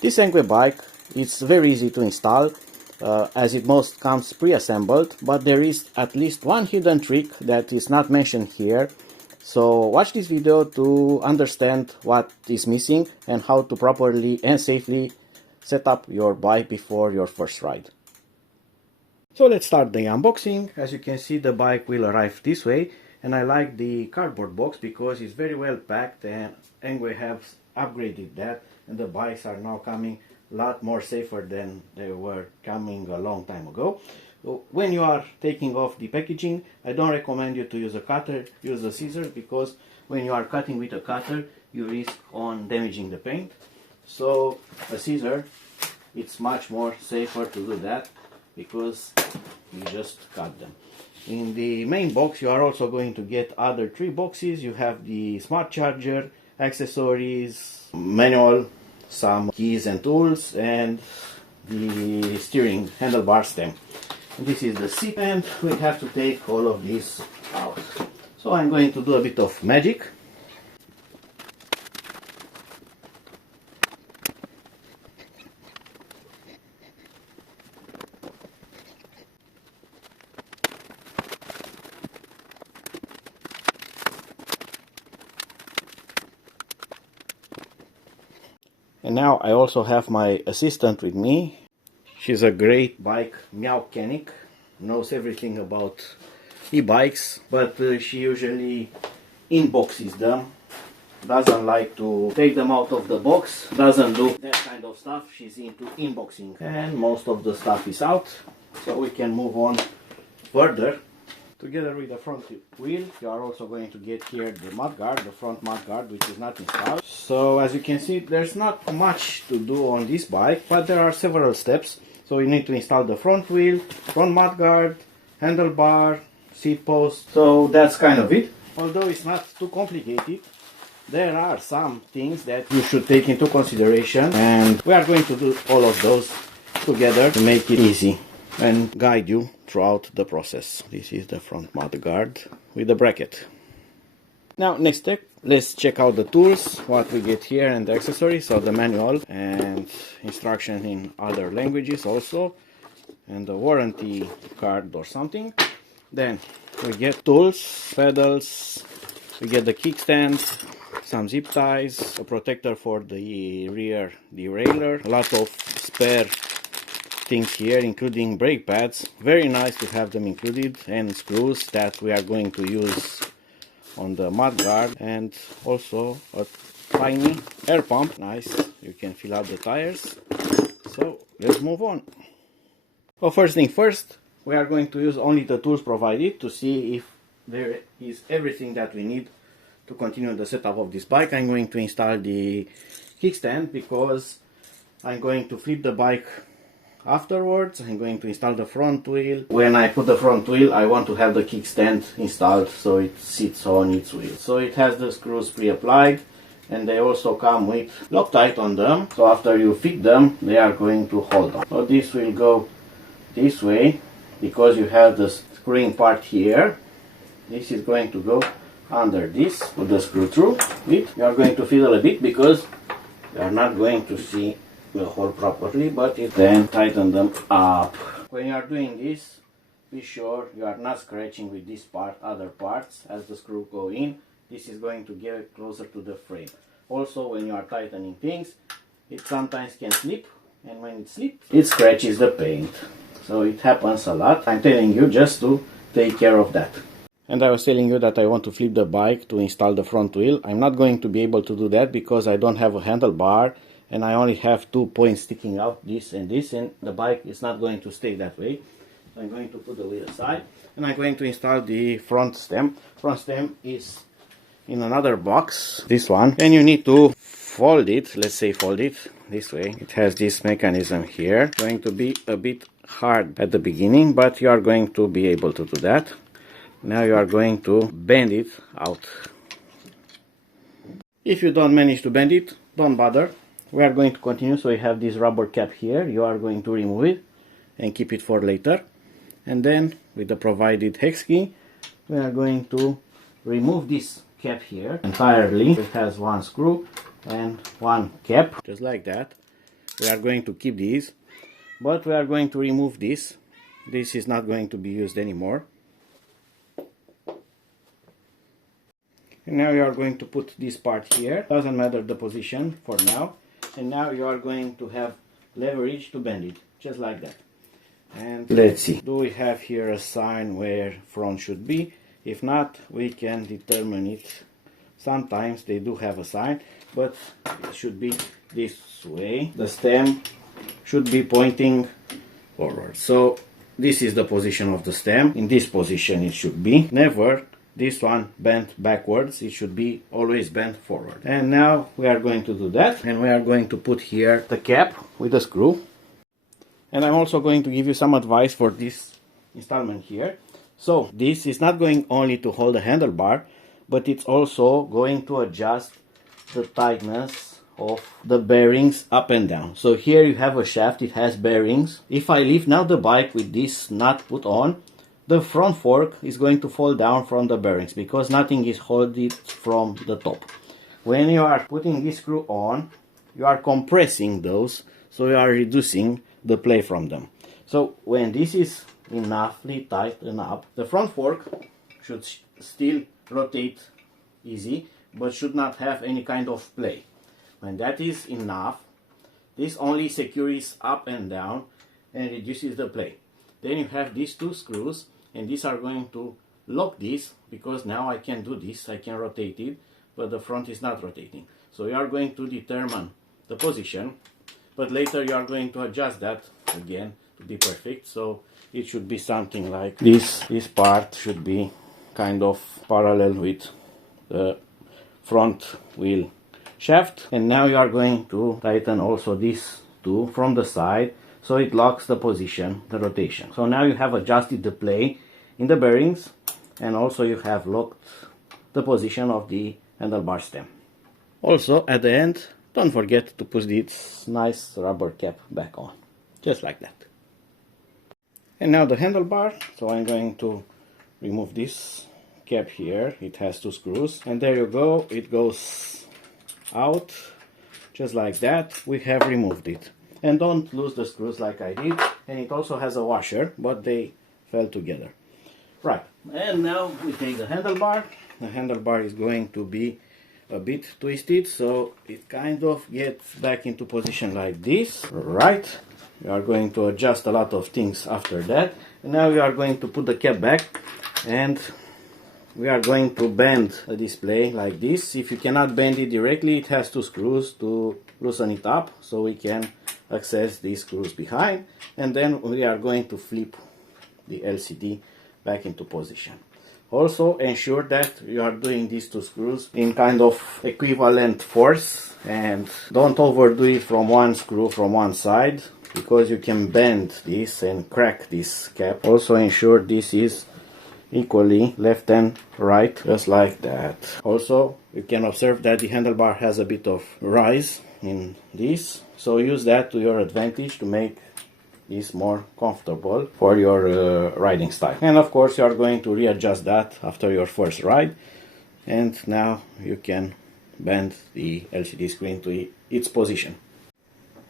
This ENGWE bike is very easy to install as it most comes pre-assembled, but there is at least one hidden trick that is not mentioned here. So watch this video to understand what is missing and how to properly and safely set up your bike before your first ride. So let's start the unboxing. As you can see, the bike will arrive this way, and I like the cardboard box because it's very well packed, and ENGWE has upgraded that, and the bikes are now coming a lot more safer than they were coming a long time ago. So when you are taking off the packaging, I don't recommend you to use a cutter, use the scissors, because when you are cutting with a cutter, you risk on damaging the paint. So a scissor, it's much more safer to do that, because you just cut them. In the main box you are also going to get other 3 boxes. You have the smart charger, accessories, manual, some keys and tools, and the steering handlebar stem. And this is the seat, and we have to take all of this out. So I'm going to do a bit of magic. And now I also have my assistant with me. She's a great bike mechanic, knows everything about e-bikes, but she usually inboxes them. Doesn't like to take them out of the box, doesn't do that kind of stuff. She's into inboxing, and most of the stuff is out, so we can move on further. Together with the front wheel, you are also going to get here the mudguard, the front mudguard, which is not installed. So as you can see, there's not much to do on this bike, but there are several steps. So you need to install the front wheel, front mudguard, handlebar, seat post. So that's kind of it. Although it's not too complicated, there are some things that you should take into consideration, and we are going to do all of those together to make it easy and guide you throughout the process. This is the front mudguard with the bracket. Now, next step, let's check out the tools, what we get here, and the accessories. So the manual and instruction in other languages also, and the warranty card or something. Then we get tools, pedals, we get the kickstand, some zip ties, a protector for the rear derailleur, a lot of spare things here, including brake pads. Very nice to have them included, and screws that we are going to use on the mudguard, and also a tiny air pump. Nice, you can fill out the tires. So let's move on. Well, first thing first, we are going to use only the tools provided to see if there is everything that we need to continue the setup of this bike. I'm going to install the kickstand because I'm going to flip the bike afterwards. I'm going to install the front wheel. When I put the front wheel, I want to have the kickstand installed so it sits on its wheel. So it has the screws pre-applied, and they also come with Loctite on them. So after you fit them, they are going to hold on. So this will go this way because you have the screwing part here. This is going to go under this with the screw through it. You are going to fiddle a bit because you are not going to see the hole properly, but it then tighten them up. When you are doing this, be sure you are not scratching with this part, other parts, as the screw go in. This is going to get closer to the frame. Also, when you are tightening things, it sometimes can slip, and when it slips, it scratches the paint. So it happens a lot. I'm telling you just to take care of that. And I was telling you that I want to flip the bike to install the front wheel. I'm not going to be able to do that because I don't have a handlebar, and I only have 2 points sticking out, this, and the bike is not going to stay that way. So I'm going to put the wheel aside, and I'm going to install the front stem. Front stem is in another box, this one, and you need to fold it, let's say fold it this way. It has this mechanism here. It's going to be a bit hard at the beginning, but you are going to be able to do that. Now you are going to bend it out. If you don't manage to bend it, don't bother. We are going to continue. So you have this rubber cap here. You are going to remove it and keep it for later. And then with the provided hex key, we are going to remove this cap here entirely. It has one screw and one cap, just like that. we are going to keep these, but we are going to remove this. This is not going to be used anymore. And now you are going to put this part here. Doesn't matter the position for now. And now you are going to have leverage to bend it, just like that. And let's see, do we have here a sign where front should be? If not, we can determine it. Sometimes they do have a sign, but it should be this way. The stem should be pointing forward. So this is the position of the stem. In this position it should be. Never this one bent backwards. It should be always bent forward. And now we are going to do that. And we are going to put here the cap with a screw. And I'm also going to give you some advice for this installment here. So this is not going only to hold the handlebar, but it's also going to adjust the tightness of the bearings up and down. So here you have a shaft, it has bearings. If I leave now the bike with this nut put on, the front fork is going to fall down from the bearings because nothing is holding from the top. When you are putting this screw on, you are compressing those, so you are reducing the play from them. So when this is enoughly tightened up, the front fork should still rotate easy, but should not have any kind of play. When that is enough, this only secures up and down and reduces the play. Then you have these two screws, and these are going to lock this, because now I can do this, I can rotate it, but the front is not rotating. So you are going to determine the position, but later you are going to adjust that again to be perfect. So it should be something like this. This part should be kind of parallel with the front wheel shaft. And now you are going to tighten also this too from the side, so it locks the position, the rotation. So now you have adjusted the play in the bearings, and also you have locked the position of the handlebar stem. Also at the end, don't forget to put this nice rubber cap back on, just like that. And now the handlebar, so I'm going to remove this cap here. It has two screws, and there you go, it goes out just like that. We have removed it. And don't lose the screws like I did. And it also has a washer, but they fell together. Right, and now we take the handlebar. The handlebar is going to be a bit twisted, so it kind of gets back into position like this. Right, we are going to adjust a lot of things after that. And now we are going to put the cap back, and we are going to bend the display like this. If you cannot bend it directly, it has two screws to loosen it up, so we can access these screws behind. And then we are going to flip the LCD back into position. Also ensure that you are doing these two screws in kind of equivalent force, and don't overdo it from one screw from one side, because you can bend this and crack this cap. Also ensure this is equally left and right, just like that. Also you can observe that the handlebar has a bit of rise in this, so use that to your advantage to make is more comfortable for your riding style. And of course you are going to readjust that after your first ride, and now you can bend the LCD screen to its position.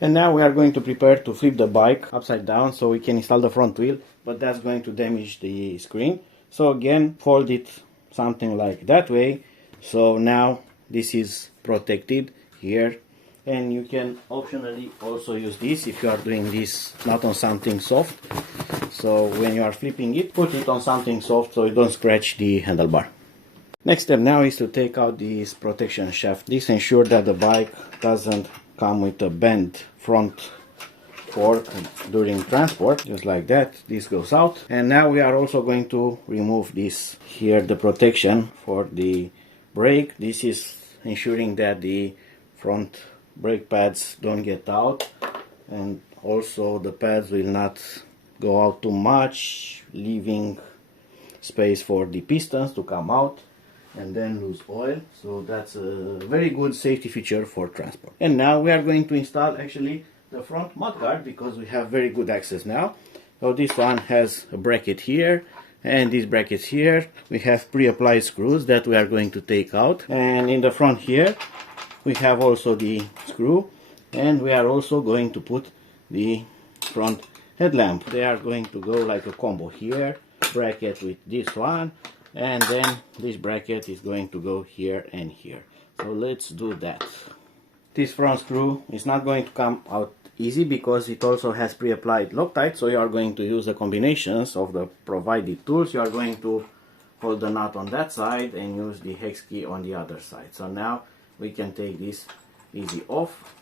And now we are going to prepare to flip the bike upside down so we can install the front wheel, but that's going to damage the screen. So again, fold it something like that way. So now this is protected here. And you can optionally also use this if you are doing this not on something soft. So when you are flipping it, put it on something soft so you don't scratch the handlebar. Next step now is to take out this protection shaft. This ensures that the bike doesn't come with a bent front fork during transport, just like that. This goes out. And now we are also going to remove this here, the protection for the brake. This is ensuring that the front brake pads don't get out, and also the pads will not go out too much, leaving space for the pistons to come out and then lose oil. So that's a very good safety feature for transport. And now we are going to install actually the front mudguard, because we have very good access now. So this one has a bracket here, and these brackets here. We have pre-applied screws that we are going to take out, and in the front here we have also the screw, And we are also going to put the front headlamp. They are going to go like a combo here, bracket with this one, and then this bracket is going to go here and here. So let's do that. This front screw is not going to come out easy because it also has pre-applied Loctite, so you are going to use the combinations of the provided tools. You are going to hold the nut on that side and use the hex key on the other side. So now we can take this easy off,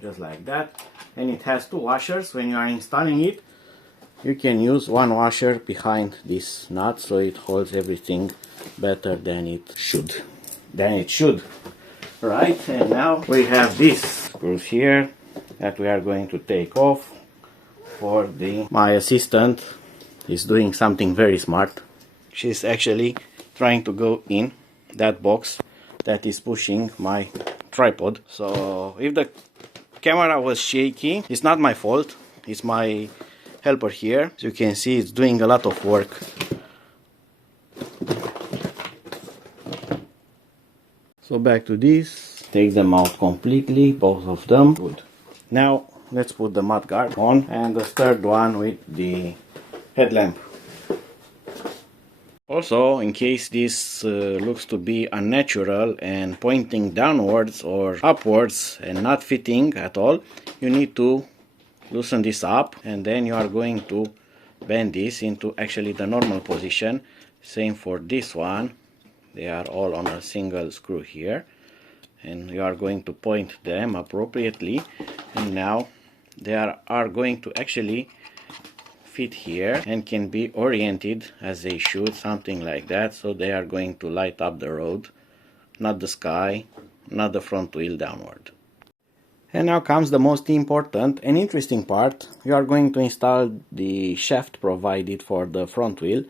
just like that. And it has two washers. When you are installing it, you can use one washer behind this nut, so it holds everything better than it should. Right, and now we have these screws here that we are going to take off. My assistant is doing something very smart. She's actually trying to go in that box that is pushing my tripod. So if the camera was shaky, it's not my fault, it's my helper here. As you can see, it's doing a lot of work. So back to this, take them out completely, both of them. Good. Now let's put the mudguard on, and the third one with the headlamp. Also, in case this looks to be unnatural and pointing downwards or upwards and not fitting at all, you need to loosen this up, and then you are going to bend this into actually the normal position. Same for this one. They are all on a single screw here, and you are going to point them appropriately, and now they are going to actually fit here and can be oriented as they should, something like that. So they are going to light up the road, not the sky, not the front wheel downward. And now comes the most important and interesting part. You are going to install the shaft provided for the front wheel,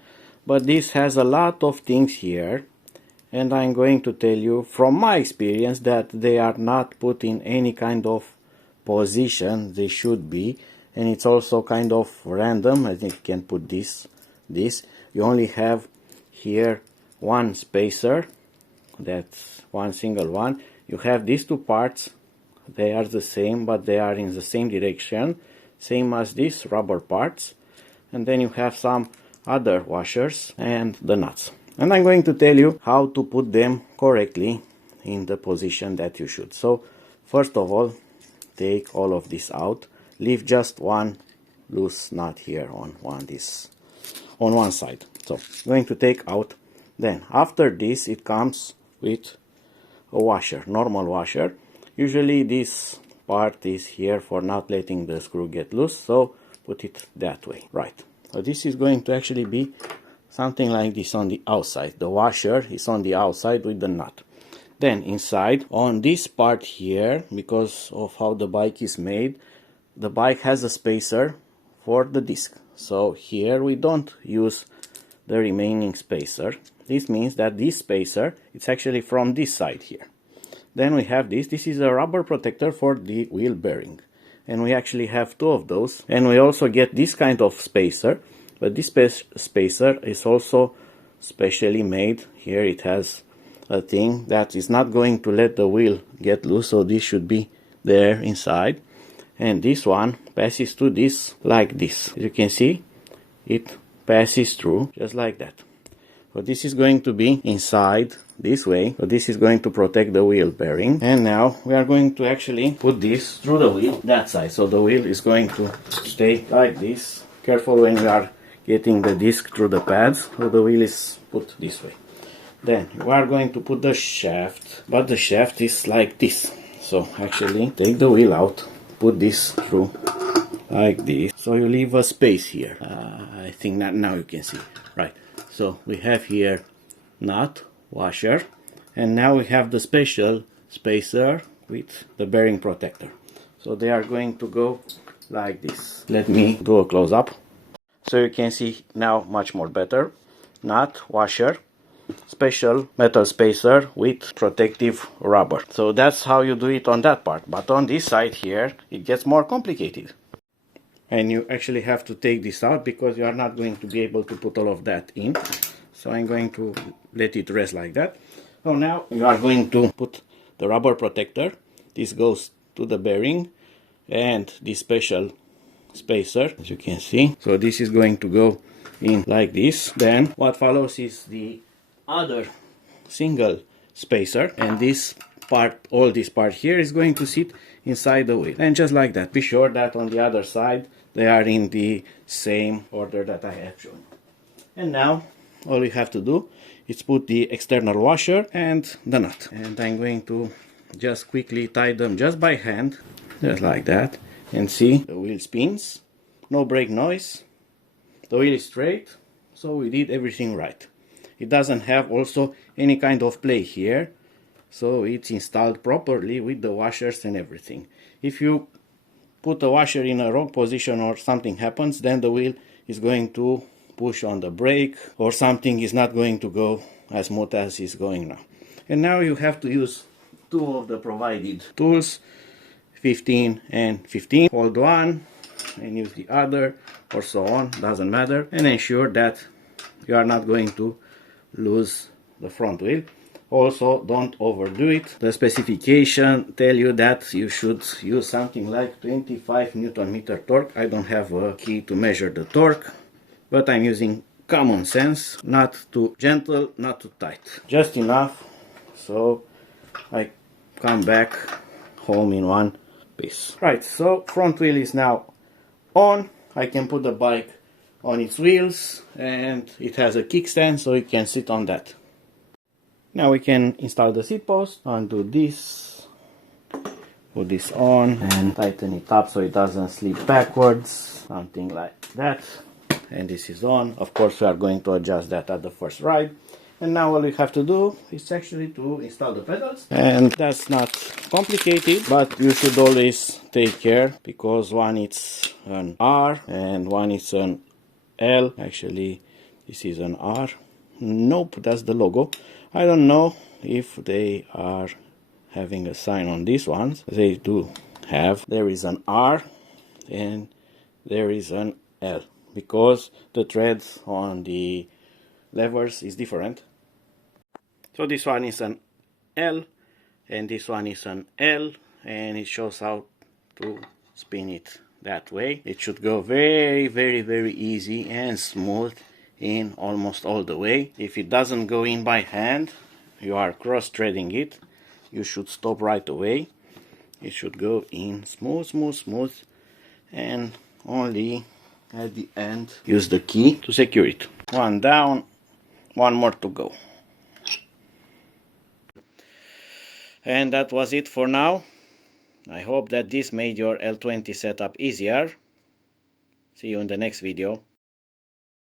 but this has a lot of things here, and I'm going to tell you from my experience that they are not put in any kind of position they should be, and it's also kind of random. I think you can put this. You only have here one spacer, that's one single one. You have these two parts, they are the same, but they are in the same direction, same as these rubber parts, and then you have some other washers and the nuts. And I'm going to tell you how to put them correctly in the position that you should. So first of all, take all of this out. Leave just one loose nut here on one side. So I'm going to take out. Then after this, it comes with a washer, normal washer. Usually this part is here for not letting the screw get loose, so put it that way. Right. So this is going to actually be something like this on the outside. The washer is on the outside with the nut. Then inside, on this part here, because of how the bike is made, the bike has a spacer for the disc. So here we don't use the remaining spacer. This means that this spacer, it's actually from this side here. Then we have this. This is a rubber protector for the wheel bearing. And we actually have two of those. And we also get this kind of spacer. But this spacer is also specially made. Here it has a thing that is not going to let the wheel get loose. So this should be there inside. And this one passes through this like this. As you can see, it passes through just like that. So this is going to be inside this way. So this is going to protect the wheel bearing. And now we are going to actually put this through the wheel that side. So the wheel is going to stay like this. Careful when you are getting the disc through the pads. So the wheel is put this way. Then you are going to put the shaft, but the shaft is like this. So actually take the wheel out, put this through like this. So you leave a space here. I think that now you can see. Right. So we have here nut, washer, and now we have the special spacer with the bearing protector. So they are going to go like this. Let me do a close-up. So you can see now much more better. Nut, washer, special metal spacer with protective rubber. So that's how you do it on that part. But on this side here, it gets more complicated. And you actually have to take this out because you are not going to be able to put all of that in. So I'm going to let it rest like that. So now you are going to put the rubber protector. This goes to the bearing and this special spacer, as you can see. So this is going to go in like this. Then what follows is the other single spacer, and this part, all this part here, is going to sit inside the wheel, and just like that. Be sure that on the other side they are in the same order that I have shown. And now all you have to do is put the external washer and the nut, and I'm going to just quickly tie them just by hand, just like that. And see, the wheel spins, no brake noise, the wheel is straight, so we did everything right. It doesn't have also any kind of play here, so it's installed properly with the washers and everything. If you put a washer in a wrong position or something happens, then the wheel is going to push on the brake, or something is not going to go as smooth as it's going now. And now you have to use two of the provided tools, 15 and 15. Hold one and use the other, or so on, doesn't matter, and ensure that you are not going to lose the front wheel. Also, don't overdo it. The specification tell you that you should use something like 25 Newton meter torque. I don't have a key to measure the torque, but I'm using common sense, not too gentle, not too tight, just enough so I come back home in one piece. Right, so front wheel is now on. I can put the bike on its wheels, and it has a kickstand, so you can sit on that. Now we can install the seat post. Undo this, put this on, and tighten it up so it doesn't slip backwards, something like that. And this is on. Of course, we are going to adjust that at the first ride. And now all we have to do is actually to install the pedals. And that's not complicated, but you should always take care, because one is an R and one is an L. Actually, this is an R. Nope, that's the logo. I don't know if they are having a sign on these ones. They do have. There is an R and there is an L, because the threads on the levers is different. So this one is an L and this one is an L, and it shows how to spin it that way. It should go very, very, very easy and smooth in almost all the way. If it doesn't go in by hand, you are cross-threading it, you should stop right away. It should go in smooth, smooth, smooth, and only at the end use the key to secure it. One down, one more to go. And that was it for now. I hope that this made your L20 setup easier. See you in the next video.